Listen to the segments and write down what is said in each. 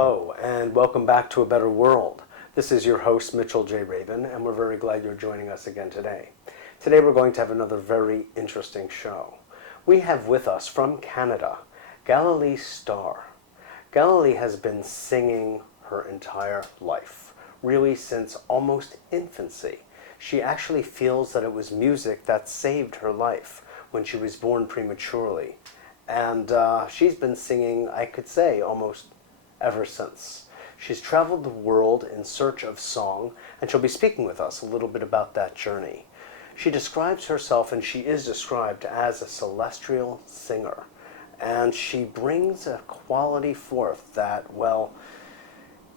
Hello, and welcome back to A Better World. This is your host, Mitchell J. Raven, and we're very glad you're joining us again today. Today we're going to have another very interesting show. We have with us from Canada, Galalisa. Galalisa has been singing her entire life, really since almost infancy. She actually feels that it was music that saved her life when she was born prematurely. And she's been singing, I could say, almost ever since. She's traveled the world in search of song, and she'll be speaking with us a little bit about that journey. She describes herself, and she is described as a celestial singer. And she brings a quality forth that, well,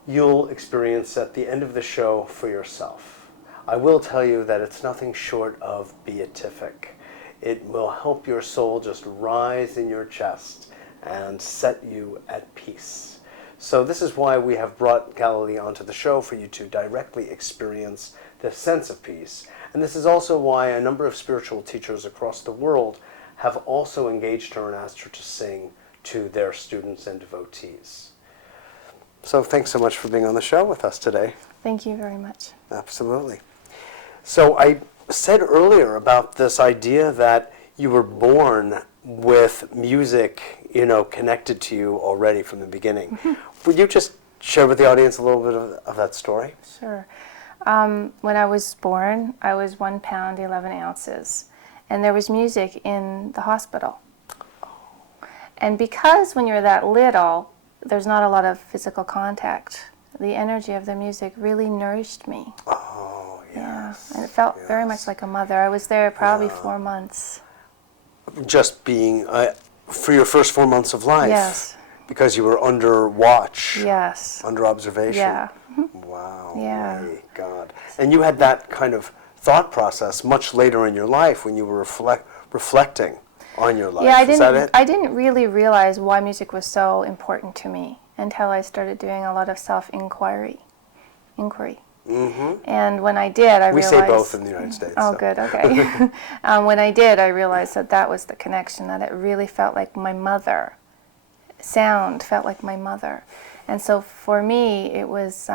you'll experience at the end of the show for yourself. I will tell you that it's nothing short of beatific. It will help your soul just rise in your chest and set you at peace. So this is why we have brought Galalisa onto the show, for you to directly experience the sense of peace. And this is also why a number of spiritual teachers across the world have also engaged her and asked her to sing to their students and devotees. So thanks so much for being on the show with us today. Thank you very much. Absolutely. So I said earlier about this idea that you were born with music, connected to you already from the beginning. Mm-hmm. Would you just share with the audience a little bit of that story? Sure. When I was born, I was 1 pound, 11 ounces. And there was music in the hospital. And because when you're that little, there's not a lot of physical contact, the energy of the music really nourished me. Oh, yes. Yeah. And it felt very much like a mother. I was there probably 4 months. Just being, for your first 4 months of life? Yes. Because you were under watch? Yes. Under observation? Yeah. Wow. Yeah. My God. And you had that kind of thought process much later in your life when you were reflecting on your life. Yeah, Is that it? I didn't really realize why music was so important to me until I started doing a lot of self-inquiry. Mm-hmm. And when I did, I realized... We say both in the United States. Oh, so. good, okay. When I did, I realized that was the connection, that it really felt like my mother. Sound felt like my mother. And so for me, it was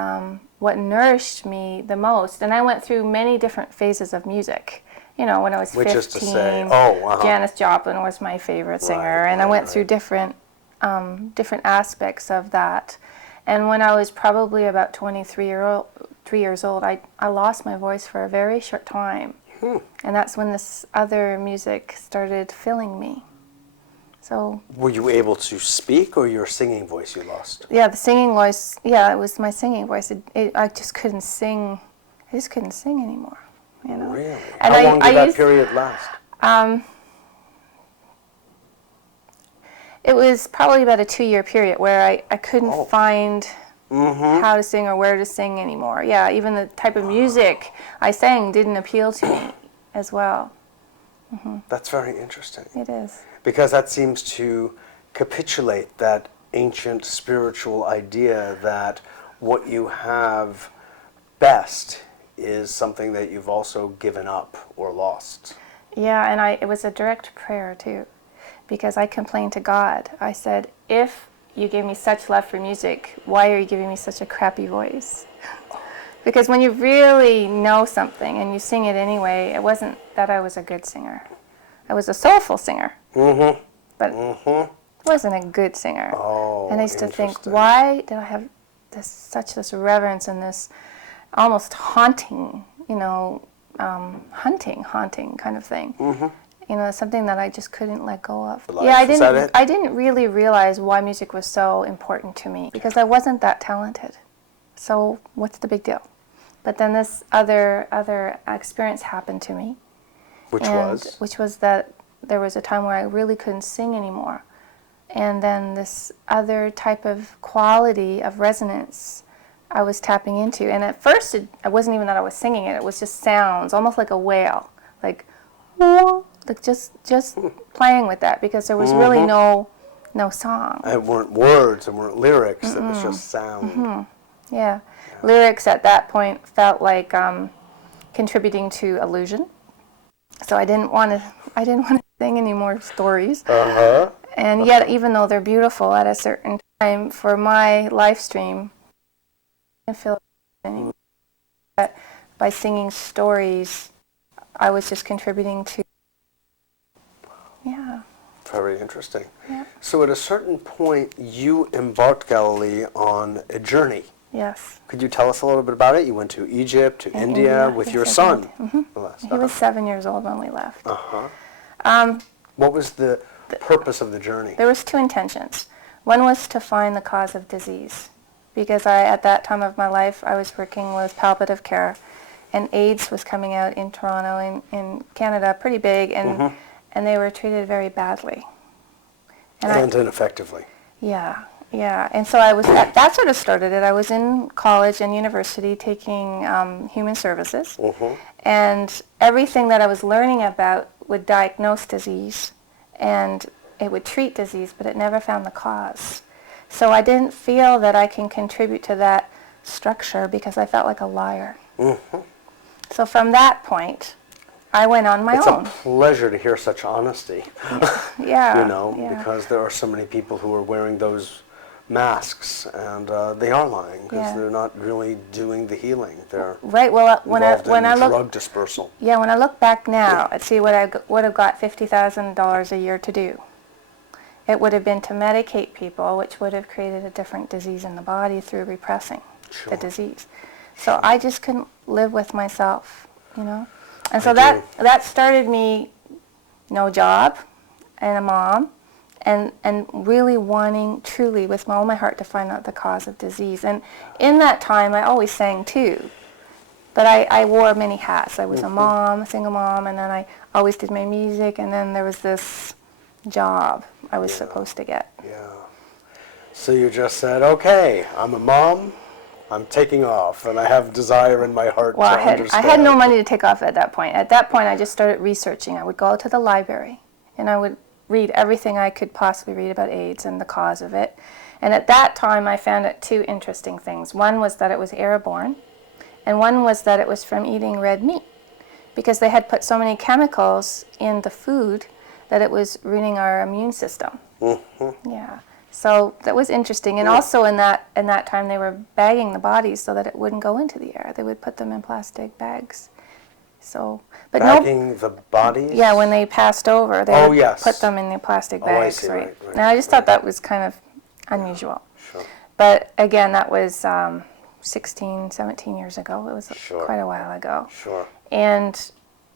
what nourished me the most. And I went through many different phases of music. When I was 15, Which is to say, wow. Janis Joplin was my favorite singer. And I went through different aspects of that. And when I was probably about 3 years old, I lost my voice for a very short time. And that's when this other music started filling me. So, were you able to speak, or your singing voice you lost? Yeah, the singing voice, it was my singing voice. I just couldn't sing. I just couldn't sing anymore. Really? And How long did that period last? It was probably about a 2-year period where I couldn't find how to sing or where to sing anymore. Yeah, even the type of music I sang didn't appeal to me as well. Mm-hmm. That's very interesting. It is. Because that seems to capitulate that ancient spiritual idea that what you have best is something that you've also given up or lost. Yeah, and it was a direct prayer too, because I complained to God. I said, if you gave me such love for music, why are you giving me such a crappy voice? Because when you really know something and you sing it anyway, it wasn't that I was a good singer. I was a soulful singer, but I wasn't a good singer. Oh, and I used to think, why did I have this reverence and this almost haunting, haunting kind of thing. Something that I just couldn't let go of. Yeah, I didn't really realize why music was so important to me, because I wasn't that talented. So what's the big deal? But then this other experience happened to me. Which was that there was a time where I really couldn't sing anymore. And then this other type of quality of resonance I was tapping into. And at first, it wasn't even that I was singing it. It was just sounds, almost like a wail. Like just playing with that, because there was really no song. It weren't words, it weren't lyrics, it was just sound. Yeah. Lyrics at that point felt like contributing to illusion. So I didn't want to sing any more stories. And yet, even though they're beautiful at a certain time, for my live stream, I feel that by singing stories, I was just contributing to, yeah. Very interesting. Yeah. So at a certain point, you embarked, Galilee, on a journey. Yes. Could you tell us a little bit about it? You went to Egypt, to In India with yes, your I son. did. Mhm. Uh-huh. He was 7 years old when we left. Uh-huh. What was the purpose of the journey? There was two intentions. One was to find the cause of disease, because at that time of my life, I was working with palliative care, and AIDS was coming out in Toronto, in Canada, pretty big, and they were treated very badly. And ineffectively. Yeah, yeah. And so I was, that sort of started it. I was in college and university taking human services, and everything that I was learning about would diagnose disease, and it would treat disease, but it never found the cause. So I didn't feel that I can contribute to that structure because I felt like a liar. So from that point, I went on my own. It's a pleasure to hear such honesty. Yeah. You know, because there are so many people who are wearing those masks, and they are lying because they're not really doing the healing. They're right. Well, when I look drug dispersal. Yeah, when I look back now, I'd see what I would have got $50,000 a year to do. It would have been to medicate people, which would have created a different disease in the body through repressing the disease. So I just couldn't live with myself, you know. And so that started me, no job, and a mom, and really wanting truly with all my heart to find out the cause of disease. And in that time, I always sang too, but I wore many hats. I was a mom, a single mom, and then I always did my music, and then there was this job I was supposed to get. Yeah. So you just said, okay, I'm a mom, I'm taking off, and I have desire in my heart to understand. I had no money to take off at that point. At that point, I just started researching. I would go to the library, and I would read everything I could possibly read about AIDS and the cause of it. And at that time, I found out two interesting things. One was that it was airborne, and one was that it was from eating red meat, because they had put so many chemicals in the food that it was ruining our immune system. Yeah. So that was interesting. And also in that time, they were bagging the bodies so that it wouldn't go into the air. They would put them in plastic bags. So, but bagging the bodies? Yeah, when they passed over, they would put them in the plastic bags. I see, right. Now, I just thought that was kind of unusual. Sure. But again, that was 16, 17 years ago. It was quite a while ago. Sure. And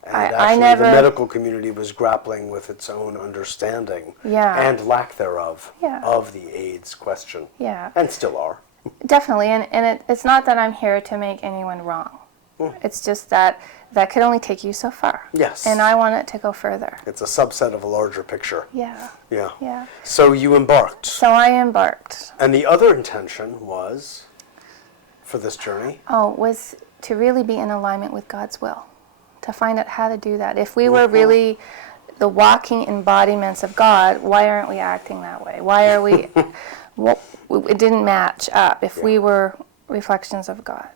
I never. The medical community was grappling with its own understanding and lack thereof of the AIDS question. Yeah. And still are. Definitely. And it's not that I'm here to make anyone wrong. It's just that could only take you so far. Yes. And I want it to go further. It's a subset of a larger picture. Yeah. Yeah. Yeah. So you embarked. So I embarked. And the other intention was, for this journey? Was to really be in alignment with God's will. To find out how to do that. If we were really the walking embodiments of God, why aren't we acting that way? Why are we, it didn't match up if we were reflections of God.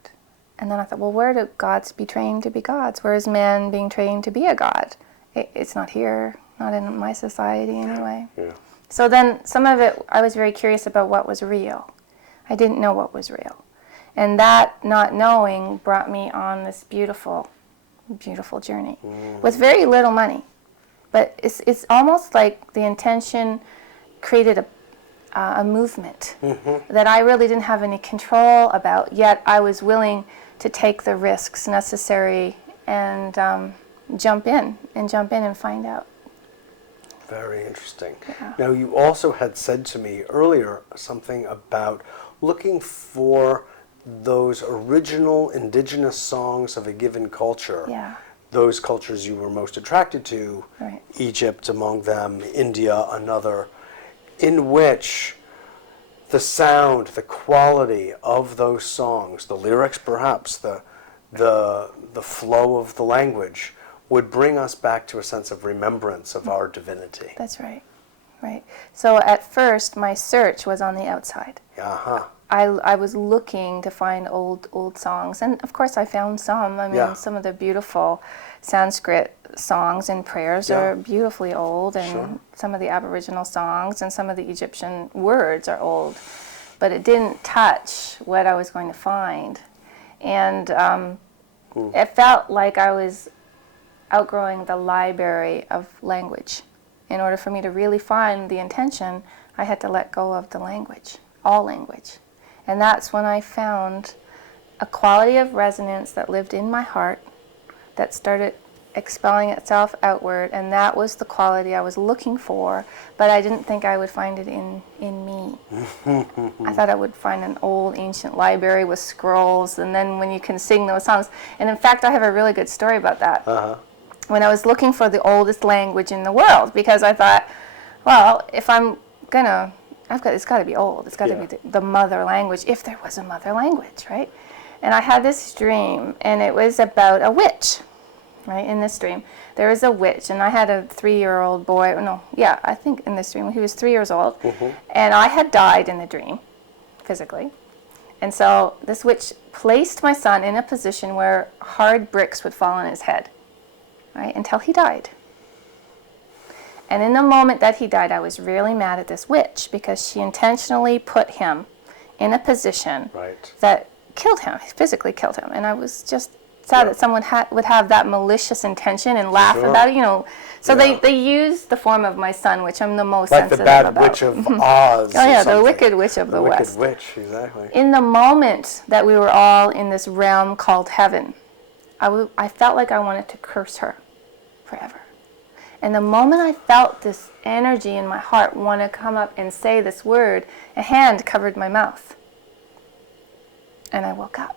And then I thought, well, where do gods be trained to be gods? Where is man being trained to be a god? It's not here, not in my society anyway. Yeah. So then some of it, I was very curious about what was real. I didn't know what was real. And that not knowing brought me on this beautiful journey with very little money. But it's almost like the intention created a movement that I really didn't have any control about, yet I was willing to take the risks necessary and jump in and find out. Very interesting. Yeah. Now, you also had said to me earlier something about looking for those original indigenous songs of a given culture. Yeah. Those cultures you were most attracted to, Right. Egypt among them, India another, in which the sound, the quality of those songs, the lyrics perhaps, the flow of the language would bring us back to a sense of remembrance of our divinity. That's right. Right. So at first, my search was on the outside. Uh-huh. I was looking to find old songs, and of course I found some. I mean, Yeah. some of the beautiful Sanskrit songs and prayers Yeah. are beautifully old, and Sure. some of the Aboriginal songs and some of the Egyptian words are old, but it didn't touch what I was going to find, and it felt like I was outgrowing the library of language. In order for me to really find the intention, I had to let go of the language, all language. And that's when I found a quality of resonance that lived in my heart that started expelling itself outward, and that was the quality I was looking for, but I didn't think I would find it in me. I thought I would find an old ancient library with scrolls, and then when you can sing those songs. And in fact, I have a really good story about that. Uh-huh. When I was looking for the oldest language in the world, because I thought, well, if I'm gonna, it's got to be old. It's got to Yeah. be the mother language, if there was a mother language, right? And I had this dream, and it was about a witch, right? In this dream, there was a witch, and I had a 3-year-old boy. No, yeah, I think in this dream he was 3 years old, and I had died in the dream, physically. And so this witch placed my son in a position where hard bricks would fall on his head. Right, until he died. And in the moment that he died, I was really mad at this witch because she intentionally put him in a position Right. that killed him, physically killed him. And I was just sad that someone would have that malicious intention and laugh Sure. about it, you know. So Yeah. they used the form of my son, which I'm the most Like the sensitive bad about. witch of Oz. Oh yeah, or the something. wicked witch of the West. Wicked witch, exactly. In the moment that we were all in this realm called heaven, I felt like I wanted to curse her forever. And the moment I felt this energy in my heart want to come up and say this word, a hand covered my mouth. And I woke up.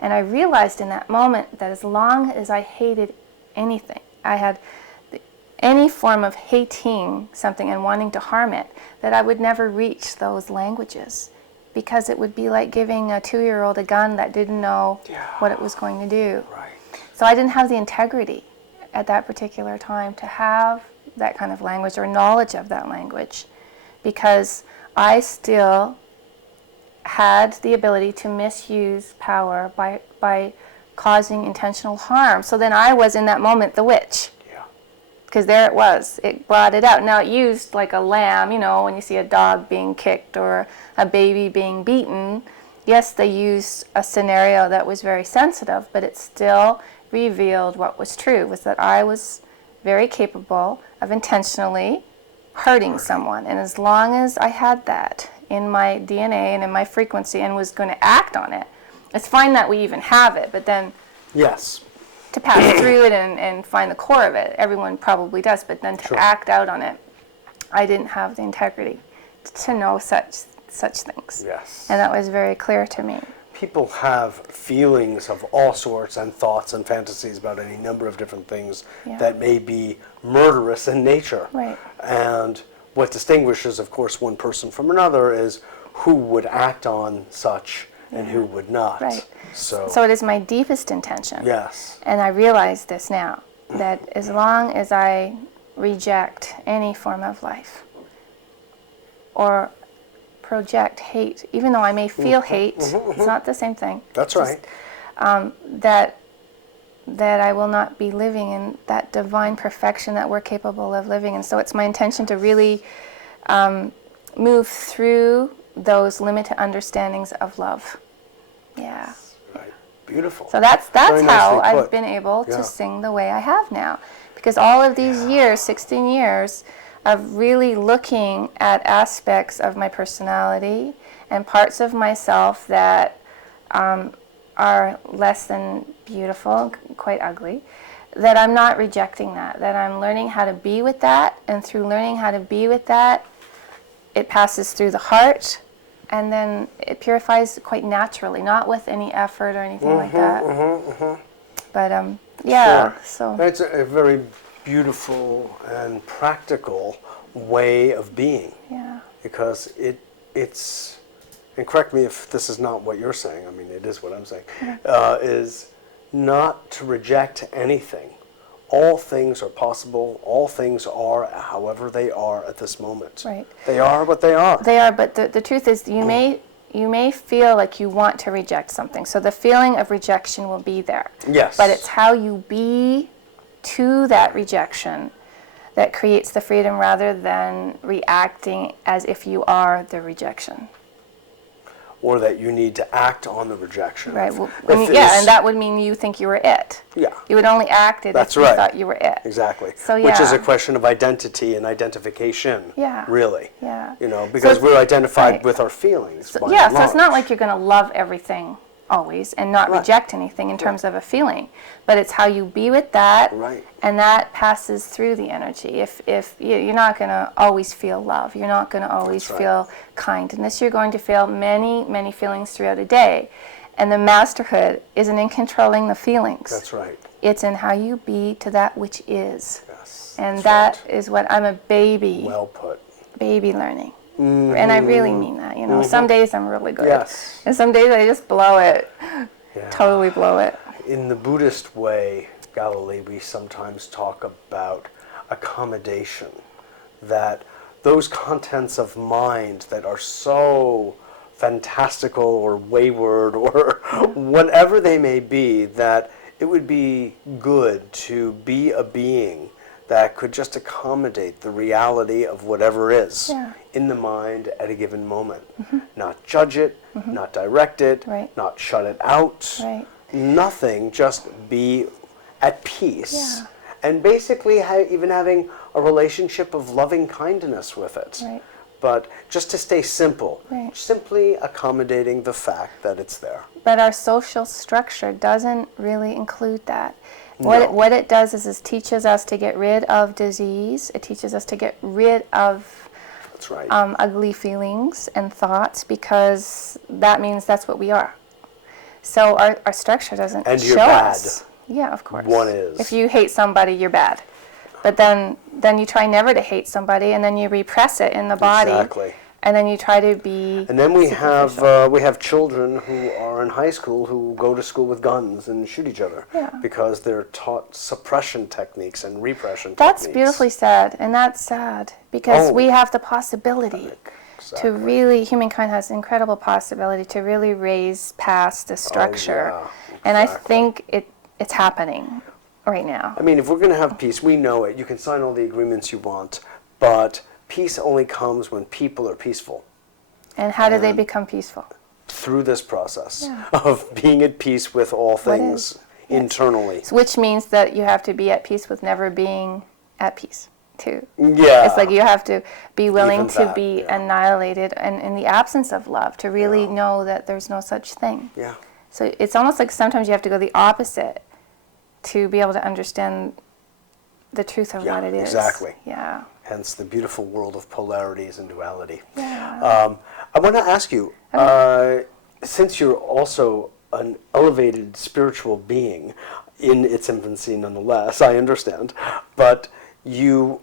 And I realized in that moment that as long as I hated anything, I had any form of hating something and wanting to harm it, that I would never reach those languages. Because it would be like giving a 2-year-old a gun that didn't know what it was going to do. Right. So I didn't have the integrity at that particular time to have that kind of language or knowledge of that language, because I still had the ability to misuse power by causing intentional harm. So then I was in that moment the witch. Yeah. Because there it was. It brought it out. Now it used like a lamb, you know, when you see a dog being kicked or a baby being beaten. Yes, they used a scenario that was very sensitive, but it still revealed what was true, was that I was very capable of intentionally hurting someone. And as long as I had that in my DNA and in my frequency and was going to act on it, it's fine that we even have it, but then Yes. to pass through it and find the core of it, everyone probably does, but then to act out on it, I didn't have the integrity to know such things. Yes. And that was very clear to me. People have feelings of all sorts and thoughts and fantasies about any number of different things that may be murderous in nature. Right. And what distinguishes, of course, one person from another is who would act on such and who would not. Right. So So it is my deepest intention. yes. And I realize this now, that as long as I reject any form of life or project hate, even though I may feel hate, it's not the same thing. That's Just, right. that I will not be living in that divine perfection that we're capable of living. And so it's my intention to really move through those limited understandings of love. Yeah. Right. Beautiful. So that's Very how nicely I've put. been able Yeah. to sing the way I have now. Because all of these years, 16 years, of really looking at aspects of my personality and parts of myself that are less than beautiful, quite ugly, that I'm not rejecting that I'm learning how to be with that, and through learning how to be with that, it passes through the heart, and then it purifies quite naturally, not with any effort or anything like that. But yeah, Sure. so It's a very beautiful and practical way of being, yeah, because it's, and correct me if this is not what you're saying, I mean it is what I'm saying, is not to reject anything, all things are possible, all things are however they are at this moment. Right. They are what they are. They are, but the truth is you may feel like you want to reject something. So the feeling of rejection will be there. Yes. But it's how you be to that rejection that creates the freedom rather than reacting as if you are the rejection. Or that you need to act on the rejection. Right. Well, If and that would mean you think you were it. Yeah. You would only act it That's if you right. thought you were it. Exactly. So, Which is yeah. a question of identity and identification. Yeah. Really. Yeah. You know, because we're identified right. with our feelings. So, by yeah, and so it's not large. like you're going to love everything always and not Right. reject anything in terms of a feeling, but it's how you be with that, Right. and that passes through the energy. If you're not going to always feel love, you're not going to always That's right. feel kindness, you're going to feel many feelings throughout a day, and the masterhood isn't in controlling the feelings. That's right. It's in how you be to that which is, Yes. and that's that right. is what I'm a baby Well put. learning. And I really mean that, you know. Some days I'm really good. Yes. And some days I just blow it. Yeah. Totally blow it. In the Buddhist way, Galalisa, we sometimes talk about accommodation, that those contents of mind that are so fantastical or wayward or whatever they may be, that it would be good to be a being that could just accommodate the reality of whatever is Yeah. in the mind at a given moment. Not judge it, not direct it, Right. not shut it out, Right. nothing, just be at peace. Yeah. And basically even having a relationship of loving kindness with it. Right. But just to stay simple, Right. simply accommodating the fact that it's there. But our social structure doesn't really include that. No. What it does is teaches us to get rid of disease. It teaches us to get rid of That's right. ugly feelings and thoughts, because that means that's what we are. So our structure doesn't And you're show bad. us. Yeah, of course. One is. If you hate somebody, you're bad. But then you try never to hate somebody, and then you repress it in the body. Exactly. And then you try to be And then we superficial. have children who are in high school who go to school with guns and shoot each other Yeah. because they're taught suppression techniques and repression That's techniques. beautifully said, and that's sad, because Oh. we have the possibility Exactly. to really, humankind has incredible possibility to really raise past the structure. yeah, And I exactly. think it's happening right now. I mean, if we're going to have peace, we know it. You can sign all the agreements you want, but peace only comes when people are peaceful. And how do they become peaceful? Through this process Yeah. of being at peace with all things is. Yes. internally. Which means that you have to be at peace with never being at peace, too. Yeah. It's like you have to be willing Even to that, be yeah. annihilated, and in the absence of love, to really Yeah. know that there's no such thing. Yeah. So it's almost like sometimes you have to go the opposite to be able to understand the truth of Yeah, what it is. exactly. Yeah. Hence the beautiful world of polarities and duality. Yeah. I want to ask you, since you're also an elevated spiritual being in its infancy nonetheless, I understand, but you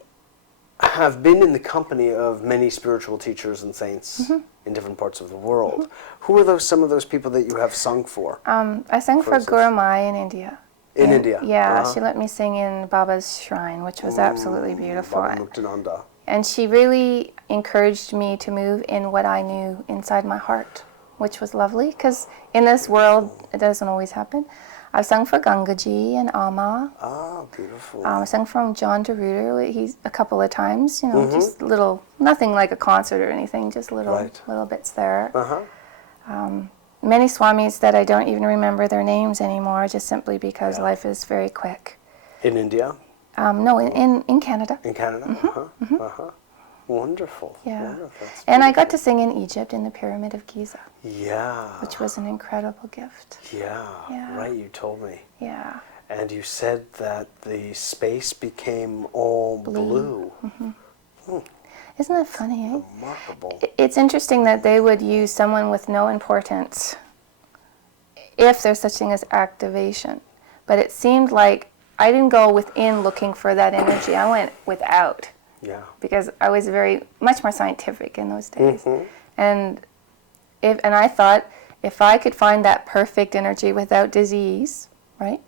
have been in the company of many spiritual teachers and saints in different parts of the world. Who are some of those people that you have sung for? I sang for instance? Guru Mai in India. In And- India? Yeah, Uh-huh. she let me sing in Baba's shrine, which was absolutely beautiful. Baba Muktananda. And she really encouraged me to move in what I knew inside my heart, which was lovely, because in this world, it doesn't always happen. I've sung for Gangaji and Amma. Ah, beautiful. I sang from John DeRuiter. He's a couple of times, just little, nothing like a concert or anything, just little Right. little bits there. Uh-huh. Many swamis that I don't even remember their names anymore, just simply because Yeah. life is very quick. In India? No, in Canada. In Canada? Uh-huh. Uh-huh. Wonderful. Yeah. Wonderful. That's And I got beautiful. to sing in Egypt in the Pyramid of Giza, Yeah. which was an incredible gift. Yeah. Yeah. Right, you told me. Yeah. And you said that the space became all blue. Isn't that funny, eh? Remarkable. It's interesting that they would use someone with no importance if there's such thing as activation. But it seemed like I didn't go within looking for that energy. I went without, Yeah. because I was very much more scientific in those days. And I thought if I could find that perfect energy without disease, right,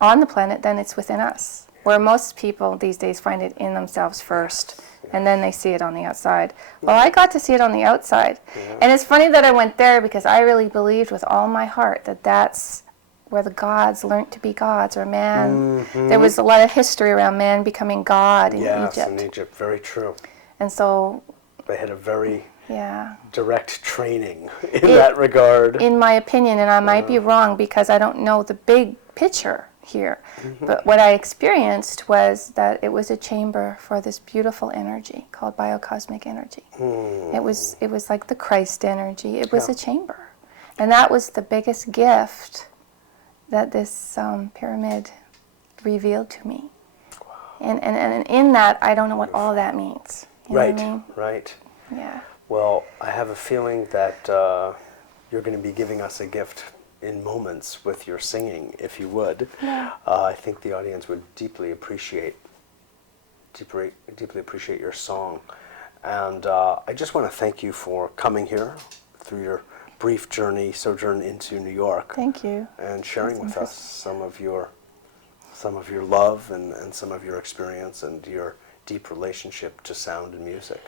on the planet, then it's within us. where most people these days find it in themselves first, and then they see it on the outside. Well, I got to see it on the outside. And it's funny that I went there because I really believed with all my heart that that's where the gods learned to be gods, or man. There was a lot of history around man becoming God in Yes, Egypt. in Egypt, very true. And so, They had a very yeah, direct training in that regard. in my opinion, and I might be wrong because I don't know the big picture here, but what I experienced was that it was a chamber for this beautiful energy called biocosmic energy. It was like the Christ energy. It was a chamber, and that was the biggest gift that this pyramid revealed to me. And in that, I don't know what all that means. You know what I mean? Right. Yeah. Well, I have a feeling that you're going to be giving us a gift in moments with your singing, if you would. Yeah. I think the audience would deeply appreciate your song. And I just want to thank you for coming here through your brief sojourn into New York. Thank you. And sharing with us some of your love and some of your experience and your deep relationship to sound and music.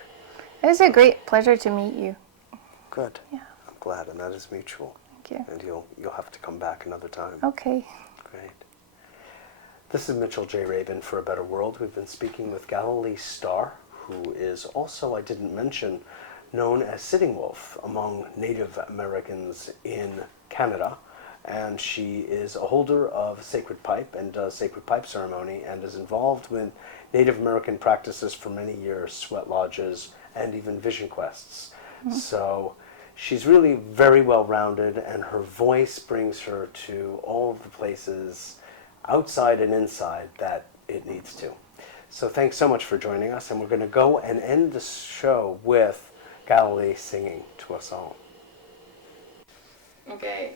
It was a great pleasure to meet you. Good. Yeah. I'm glad, and that is mutual. Thank you. And you'll have to come back another time. Okay. Great. This is Mitchell J. Rabin for A Better World. We've been speaking with Galalisa, who is also, I didn't mention, known as Sitting Wolf among Native Americans in Canada. And she is a holder of sacred pipe and does sacred pipe ceremony and is involved with Native American practices for many years, sweat lodges, and even vision quests. So she's really very well-rounded, and her voice brings her to all of the places outside and inside that it needs to. So thanks so much for joining us, and we're going to go and end the show with Galilee singing to us all. Okay.